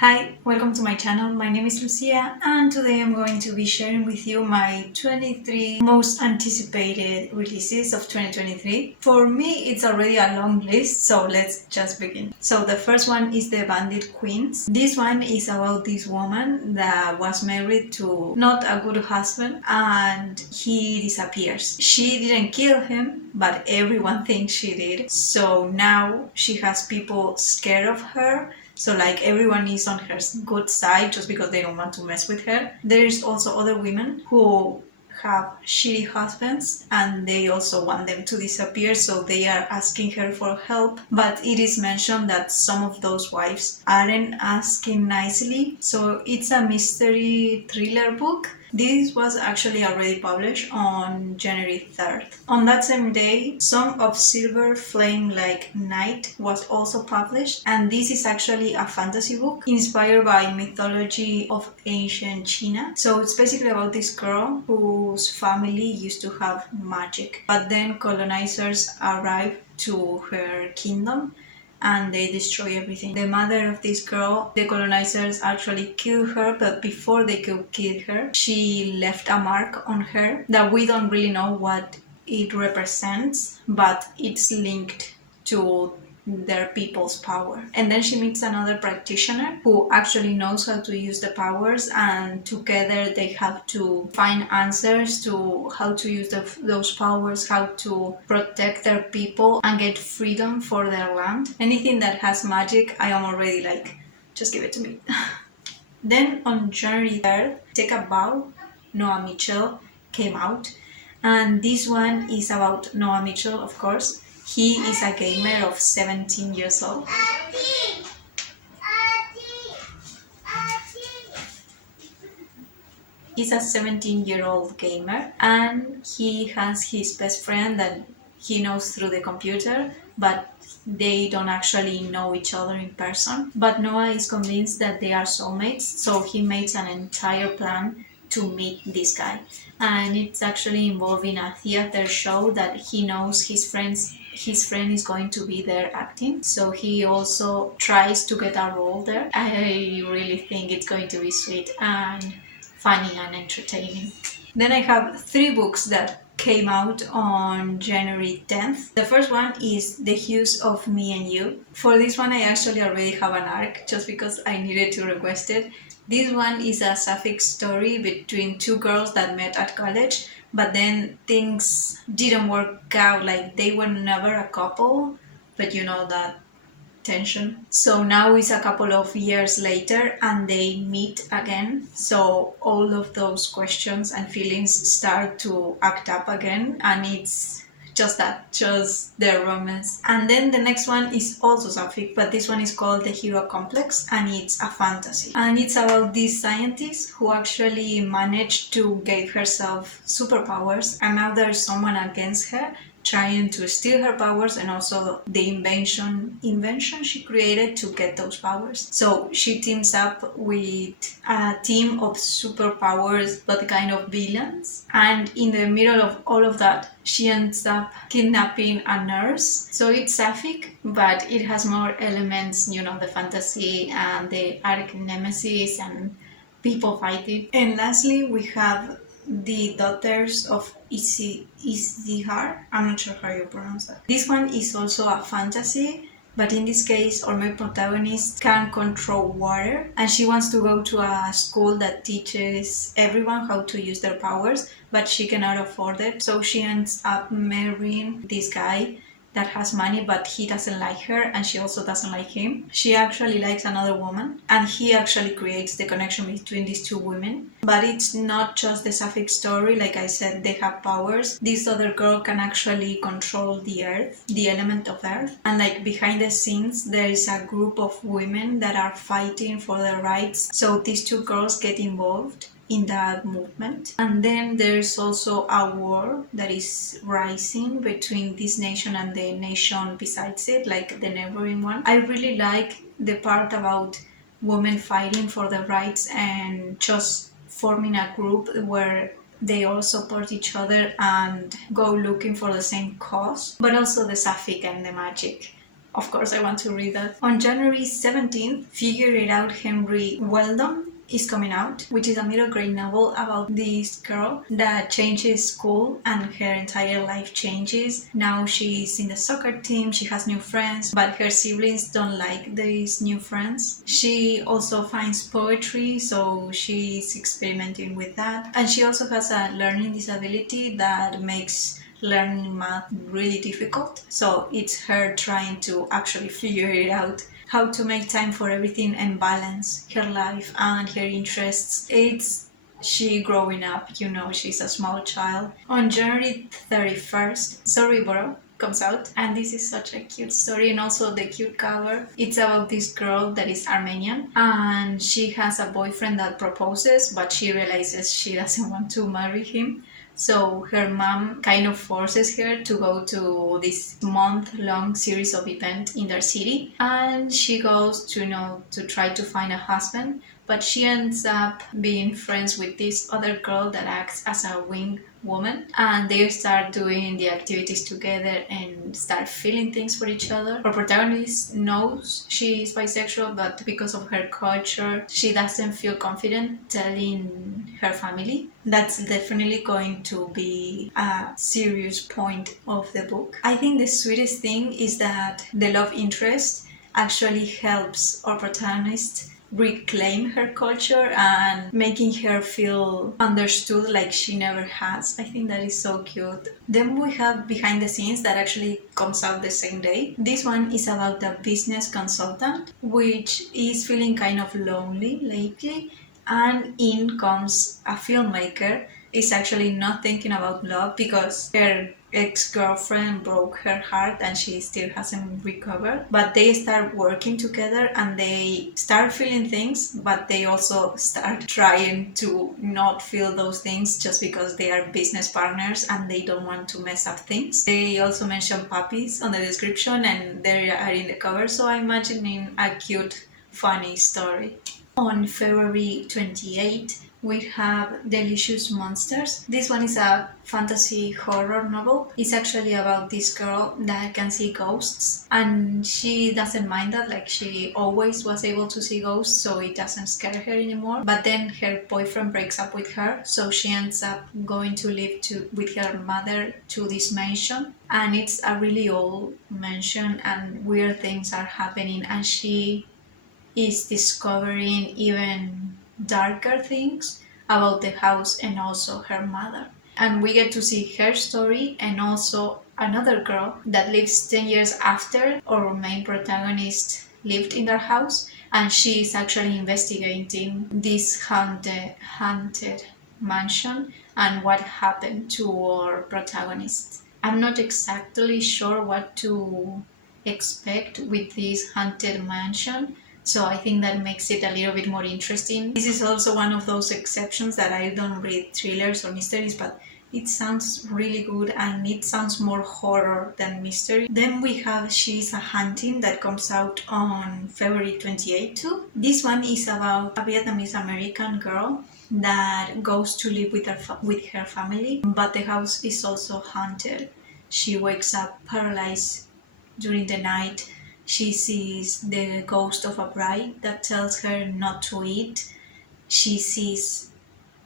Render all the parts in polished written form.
Hi, welcome to my channel. My name is Lucia and today I'm going to be sharing with you my 23 most anticipated releases of 2023. For me, it's already a long list, so let's just begin. So the first one is the Bandit Queens. This one is about this woman that was married to not a good husband and he disappears. She didn't kill him, but everyone thinks she did. So now she has people scared of her. So like everyone is on her good side just because they don't want to mess with her. There's also other women who have shitty husbands and they also want them to disappear, so they are asking her for help. But it is mentioned that some of those wives aren't asking nicely, so it's a mystery thriller book. This was actually already published on January 3rd. On that same day, Song of Silver Flame Like Night was also published, and this is actually a fantasy book inspired by mythology of ancient China. So it's basically about this girl whose family used to have magic, but then colonizers arrived to her kingdom and they destroy everything. The mother of this girl, the colonizers actually killed her, but before they could kill her, she left a mark on her that we don't really know what it represents, but it's linked to their people's power. And then she meets another practitioner who actually knows how to use the powers, and together they have to find answers to how to use those powers, how to protect their people and get freedom for their land. Anything that has magic, I am already like, just give it to me. Then on January 3rd, Take a Bow, Noah Mitchell came out, and this one is about Noah Mitchell, of course. He is a gamer of 17 years old. He's a 17-year-old gamer and he has his best friend that he knows through the computer, but they don't actually know each other in person. But Noah is convinced that they are soulmates, so he makes an entire plan to meet this guy. And it's actually involving a theater show that he knows his friend is going to be there acting, so he also tries to get a role there. I really think it's going to be sweet and funny and entertaining. Then I have three books that came out on January 10th. The first one is The Hues of Me and You. For this one I actually already have an arc just because I needed to request it. This one is a sapphic story between two girls that met at college, but then things didn't work out, like they were never a couple, but you know that tension. So now it's a couple of years later and they meet again. So all of those questions and feelings start to act up again, and it's just their romance. And then the next one is also sapphic, but this one is called The Hero Complex and it's a fantasy. And it's about this scientist who actually managed to give herself superpowers, and now there's someone against her trying to steal her powers and also the invention she created to get those powers. So she teams up with a team of superpowers but kind of villains, and in the middle of all of that she ends up kidnapping a nurse. So it's sapphic, but it has more elements, you know, the fantasy and the arch nemesis and people fighting. And lastly we have The Daughters of Izdihar. I'm not sure how you pronounce that. This one is also a fantasy, but in this case our main protagonist can control water and she wants to go to a school that teaches everyone how to use their powers, but she cannot afford it, so she ends up marrying this guy that has money, but he doesn't like her and she also doesn't like him. She actually likes another woman and he actually creates the connection between these two women. But it's not just the sapphic story, like I said, they have powers. This other girl can actually control the earth, the element of earth, and like behind the scenes there is a group of women that are fighting for their rights, so these two girls get involved in that movement. And then there's also a war that is rising between this nation and the nation besides it, like the neighboring one. I really like the part about women fighting for their rights and just forming a group where they all support each other and go looking for the same cause, but also the sapphic and the magic of course I want to read that. On January 17th, Figure It Out Henry Weldon is coming out, which is a middle grade novel about this girl that changes school and her entire life changes. Now she's in the soccer team, she has new friends, but her siblings don't like these new friends. She also finds poetry, so she's experimenting with that. And she also has a learning disability that makes learning math really difficult. So it's her trying to actually figure it out, how to make time for everything and balance her life and her interests. It's she growing up, she's a small child. On January 31st, Sorry Bro comes out, and this is such a cute story, and also the cute cover. It's about this girl that is Armenian, and she has a boyfriend that proposes, but she realizes she doesn't want to marry him. So her mom kind of forces her to go to this month-long series of events in their city, and she goes to try to find a husband, but she ends up being friends with this other girl that acts as a wing woman, and they start doing the activities together and start feeling things for each other. Our protagonist knows she is bisexual, but because of her culture she doesn't feel confident telling her family. That's definitely going to be a serious point of the book. I think the sweetest thing is that the love interest actually helps our protagonist reclaim her culture and making her feel understood like she never has. I think that is so cute. Then we have Behind the Scenes that actually comes out the same day. This one is about a business consultant which is feeling kind of lonely lately, and in comes a filmmaker. Is actually not thinking about love because her ex-girlfriend broke her heart and she still hasn't recovered, but they start working together and they start feeling things, but they also start trying to not feel those things just because they are business partners and they don't want to mess up things. They also mention puppies on the description and they are in the cover, so I'm imagining a cute funny story. On February 28th, we have Delicious Monsters. This one is a fantasy horror novel. It's actually about this girl that can see ghosts, and she doesn't mind that. Like, she always was able to see ghosts, so it doesn't scare her anymore. But then her boyfriend breaks up with her, so she ends up going to live with her mother to this mansion. And it's a really old mansion and weird things are happening, and she is discovering even darker things about the house and also her mother. And we get to see her story and also another girl that lives 10 years after our main protagonist lived in their house, and she is actually investigating this haunted mansion and what happened to our protagonist. I'm not exactly sure what to expect with this haunted mansion, so I think that makes it a little bit more interesting. This is also one of those exceptions that I don't read thrillers or mysteries, but it sounds really good and it sounds more horror than mystery. Then we have She's a Hunting that comes out on February 28th too. This one is about a Vietnamese American girl that goes to live with her family, but the house is also haunted. She wakes up paralyzed during the night. She sees the ghost of a bride that tells her not to eat. She sees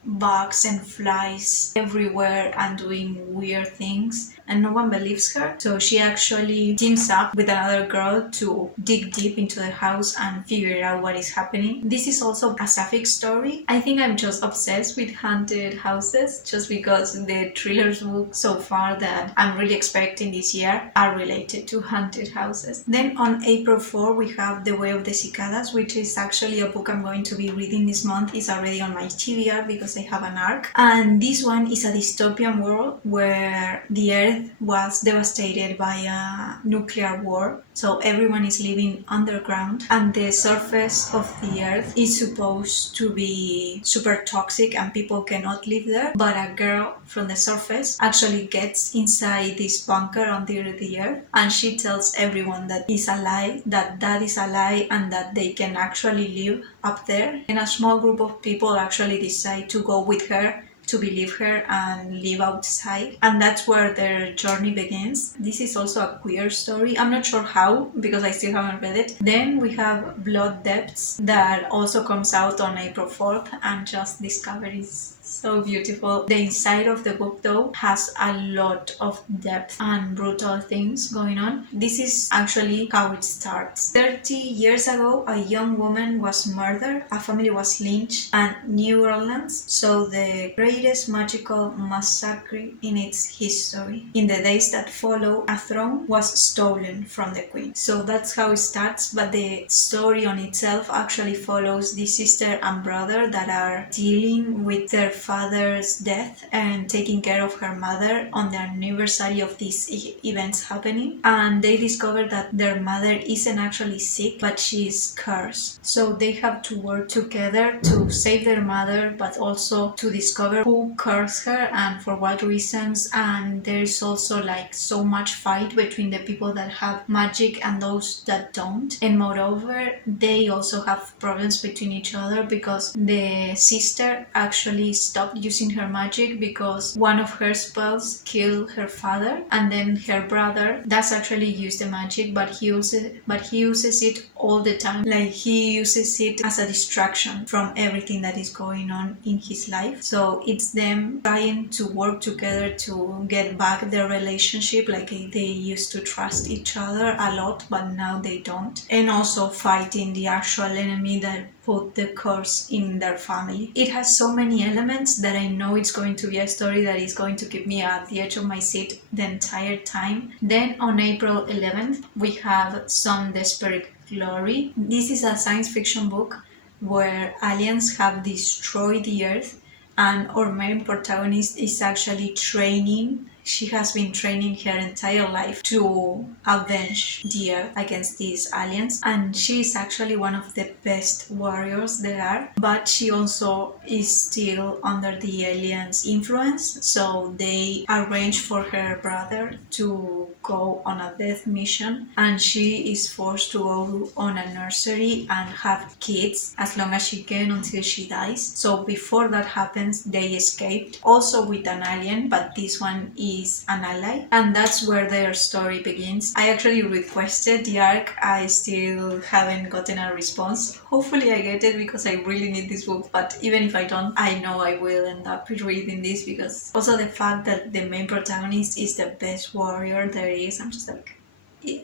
bugs and flies everywhere and doing weird things, and no one believes her. So she actually teams up with another girl to dig deep into the house and figure out what is happening. This is also a sapphic story. I think I'm just obsessed with haunted houses just because the thrillers book so far that I'm really expecting this year are related to haunted houses. Then on April 4 we have The Way of the Cicadas, which is actually a book I'm going to be reading this month. It's already on my TBR because I have an arc, and this one is a dystopian world where the earth was devastated by a nuclear war, so everyone is living underground, and the surface of the earth is supposed to be super toxic and people cannot live there, but a girl from the surface actually gets inside this bunker under the earth, and she tells everyone that is a lie, that is a lie, and that they can actually live up there. And a small group of people actually decide to go with her to believe her and live outside, and that's where their journey begins. This is also a queer story. I'm not sure how because I still haven't read it. Then we have Blood Depths that also comes out on April 4th and just discovered is so beautiful. The inside of the book though has a lot of depth and brutal things going on. This is actually how it starts. 30 years ago, a young woman was murdered, a family was lynched, and New Orleans saw the greatest magical massacre in its history. In the days that follow, a throne was stolen from the queen. So that's how it starts, but the story on itself actually follows the sister and brother that are dealing with their father's death and taking care of her mother on the anniversary of these events happening. And they discover that their mother isn't actually sick, but she is cursed. So they have to work together to save their mother, but also to discover who cursed her and for what reasons. And there is also like so much fight between the people that have magic and those that don't. And moreover, they also have problems between each other because the sister actually stopped using her magic because one of her spells killed her father, and then her brother does actually use the magic, but he uses it all the time. Like he uses it as a distraction from everything that is going on in his life. So it's them trying to work together to get back their relationship. Like they used to trust each other a lot, but now they don't. And also fighting the actual enemy that put the curse in their family. It has so many elements that I know it's going to be a story that is going to keep me at the edge of my seat the entire time. Then on April 11th, we have Some Desperate Glory. This is a science fiction book where aliens have destroyed the earth, and our main protagonist is actually training. She has been training her entire life to avenge the earth against these aliens, and she is actually one of the best warriors there are, but she also is still under the aliens' influence. So they arrange for her brother to go on a death mission, and she is forced to go on a nursery and have kids as long as she can until she dies. So before that happens, they escaped also with an alien, but this one is an ally, and that's where their story begins. I actually requested the arc. I still haven't gotten a response. Hopefully I get it because I really need this book, but even if I don't, I know I will end up reading this because also the fact that the main protagonist is the best warrior there is, I'm just like, yeah.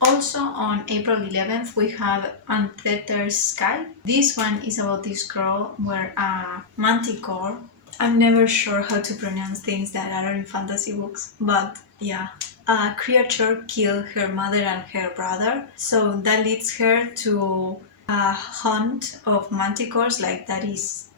Also on April 11th, we have Untethered Sky. This one is about this girl where a manticore, I'm never sure how to pronounce things that are in fantasy books, but yeah, a creature killed her mother and her brother. So that leads her to a hunt of manticores, like that is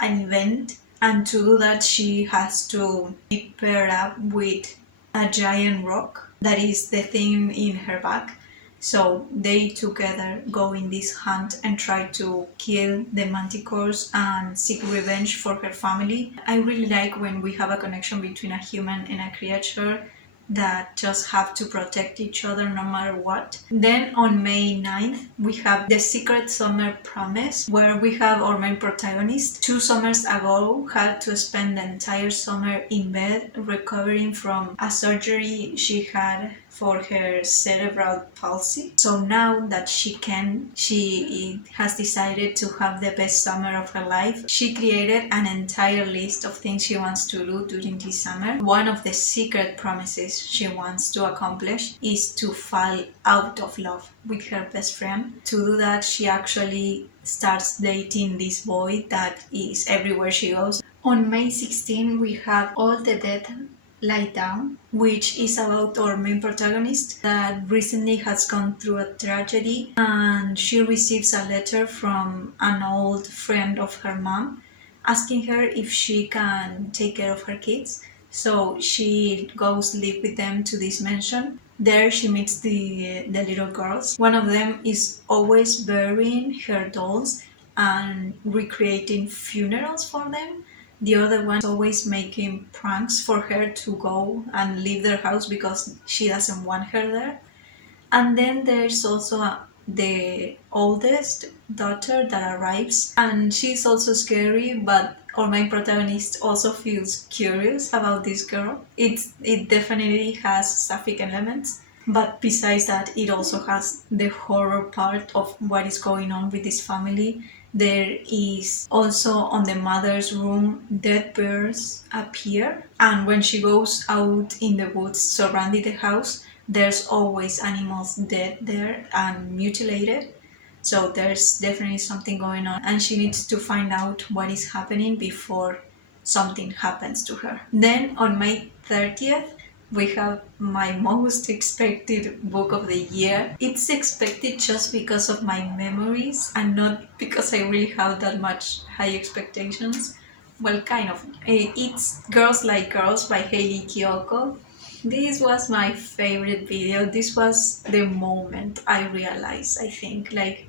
an event. And to do that, she has to be paired up with a giant rock that is the thing in her back. So they together go in this hunt and try to kill the manticores and seek revenge for her family. I really like when we have a connection between a human and a creature that just have to protect each other no matter what. Then on May 9th, we have The Secret Summer Promise, where we have our main protagonist. 2 summers ago, had to spend the entire summer in bed recovering from a surgery she had for her cerebral palsy. So now that she has decided to have the best summer of her life. She created an entire list of things she wants to do during this summer. One of the secret promises she wants to accomplish is to fall out of love with her best friend. To do that, she actually starts dating this boy that is everywhere she goes. On May 16, we have All the Dead Lie Down, which is about our main protagonist that recently has gone through a tragedy, and she receives a letter from an old friend of her mom asking her if she can take care of her kids. So she goes live with them to this mansion. There she meets the little girls. One of them is always burying her dolls and recreating funerals for them. The other one is always making pranks for her to go and leave their house because she doesn't want her there. And then there's also the oldest daughter that arrives, and she's also scary, but our main protagonist also feels curious about this girl. It definitely has sapphic elements, but besides that, it also has the horror part of what is going on with this family. There is also on the mother's room, dead birds appear, and when she goes out in the woods surrounding the house, there's always animals dead there and mutilated. So there's definitely something going on, and she needs to find out what is happening before something happens to her. Then on May 30th, we have my most expected book of the year. It's expected just because of my memories and not because I really have that much high expectations. Well, kind of. It's Girls Like Girls by Hayley Kiyoko. This was my favorite video. This was the moment I realized, I think, like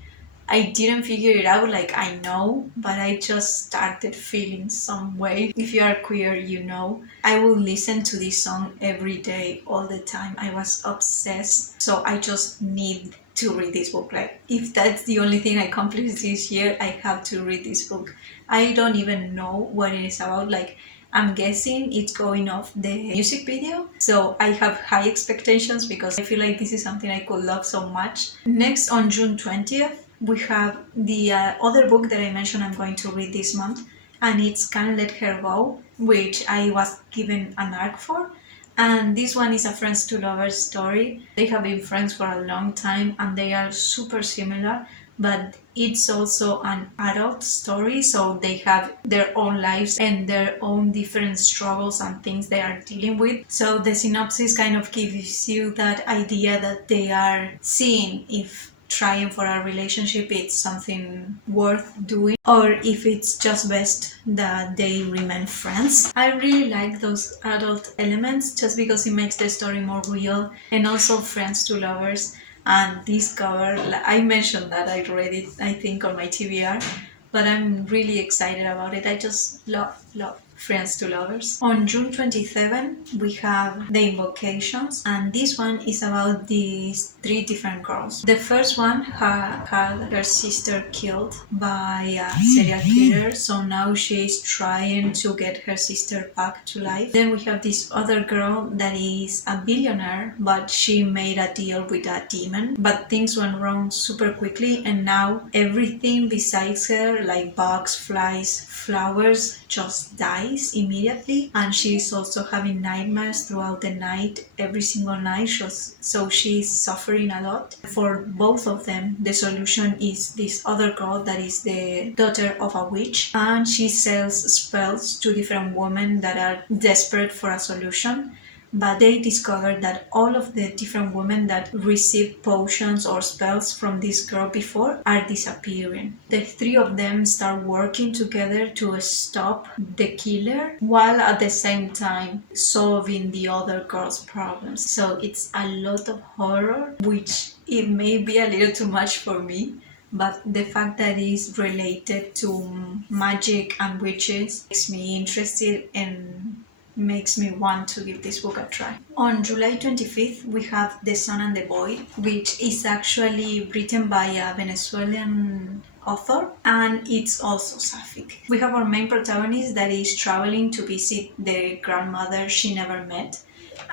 I didn't figure it out, like I know, but I just started feeling some way. If you are queer, you know. I will listen to this song every day, all the time. I was obsessed. So I just need to read this book. Like, if that's the only thing I accomplished this year, I have to read this book. I don't even know what it is about. Like, I'm guessing it's going off the music video. So I have high expectations because I feel like this is something I could love so much. Next, on June 20th, we have the other book that I mentioned I'm going to read this month, and it's Can't Let Her Go, which I was given an arc for. And this one is a friends to lovers story. They have been friends for a long time and they are super similar, but it's also an adult story, so they have their own lives and their own different struggles and things they are dealing with. So the synopsis kind of gives you that idea that they are seeing if trying for a relationship it's something worth doing or if it's just best that they remain friends. I really like those adult elements just because it makes the story more real, and also friends to lovers. And this cover, I mentioned that I read it, I think, on my TBR, but I'm really excited about it. I just love Friends to Lovers. On June 27, we have The Invocations, and this one is about these three different girls. The first one had her sister killed by a serial killer, so now she's trying to get her sister back to life. Then we have this other girl that is a billionaire, but she made a deal with a demon, but things went wrong super quickly, and now everything besides her, like bugs, flies, flowers, just dies immediately, and she's also having nightmares throughout the night, every single night, so she's suffering a lot. For both of them, the solution is this other girl that is the daughter of a witch, and she sells spells to different women that are desperate for a solution. But they discovered that all of the different women that received potions or spells from this girl before are disappearing. The three of them start working together to stop the killer while at the same time solving the other girl's problems. So it's a lot of horror, which it may be a little too much for me. But the fact that it is related to magic and witches makes me interested and makes me want to give this book a try. On July 25th, we have The Sun and the Void, which is actually written by a Venezuelan author, and it's also sapphic. We have our main protagonist that is traveling to visit the grandmother she never met,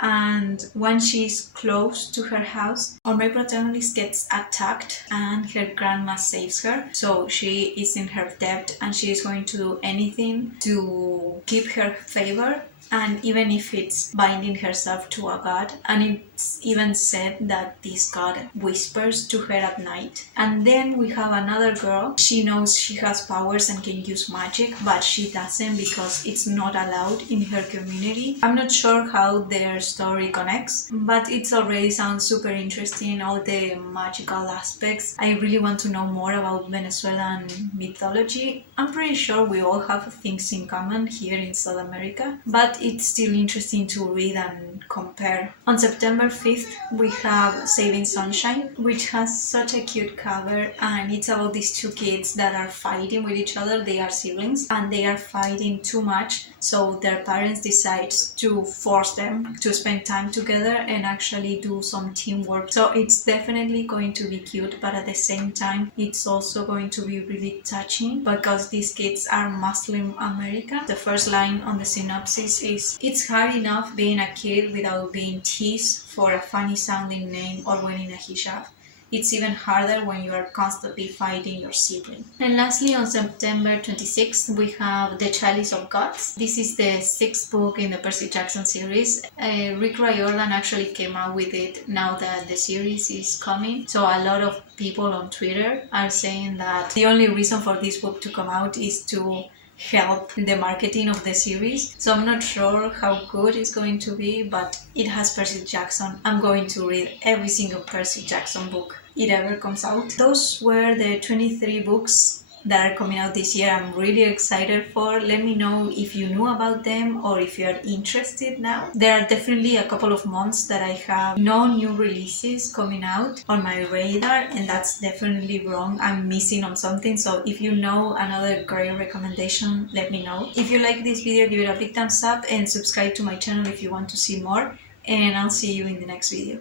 and when she's close to her house, our main protagonist gets attacked and her grandma saves her. So she is in her debt and she is going to do anything to keep her favor, and even if it's binding herself to a god. And it's even said that this god whispers to her at night. And then we have another girl. She knows she has powers and can use magic, but she doesn't because it's not allowed in her community. I'm not sure how their story connects, but it already sounds super interesting, all the magical aspects. I really want to know more about Venezuelan mythology. I'm pretty sure we all have things in common here in South America, but it's still interesting to read and compare. On September 5th, we have Saving Sunshine, which has such a cute cover, and it's about these two kids that are fighting with each other. They are siblings and they are fighting too much, so their parents decide to force them to spend time together and actually do some teamwork. So it's definitely going to be cute, but at the same time it's also going to be really touching because these kids are Muslim American. The first line on the synopsis is, "It's hard enough being a kid without being teased for a funny sounding name or wearing a hijab. It's even harder when you are constantly fighting your sibling." And lastly, on September 26th, we have The Chalice of Gods. This is the sixth book in the Percy Jackson series. Rick Riordan actually came out with it now that the series is coming. So a lot of people on Twitter are saying that the only reason for this book to come out is to help the marketing of the series. So I'm not sure how good it's going to be, but it has Percy Jackson. I'm going to read every single Percy Jackson book it ever comes out. Those were the 23 books that are coming out this year. I'm really excited for. Let me know if you knew about them or if you are interested now. There are definitely a couple of months that I have no new releases coming out on my radar, and that's definitely wrong. I'm missing on something. So if you know another great recommendation, let me know. If you like this video, give it a big thumbs up and subscribe to my channel if you want to see more, and I'll see you in the next video.